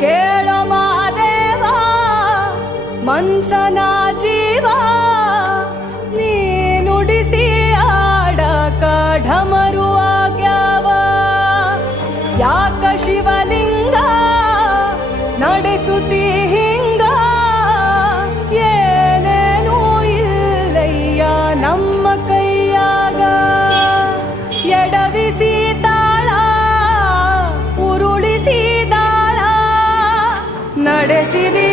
ಕೇಳೋ ಮಾದೇವ ಮನ್ಸನ ಜೀವ ನೀ ನುಡಿಸಿ ಆಡಕ ಢಮರು ಆಗ್ಯಾವ ಯಾಕ ಶಿವಲಿಂಗ ನಡೆಸುತ್ತಿ ಹಿಂಗ ಏನೇನೂ ಇಲ್ಲಯ್ಯ ನಮ್ಮ ಕೈಯಾಗ ಎಡವಿಸಿ ತಾಳ ಉರುಳಿಸಿ ದಾಳ ನಡೆಸಿದಿ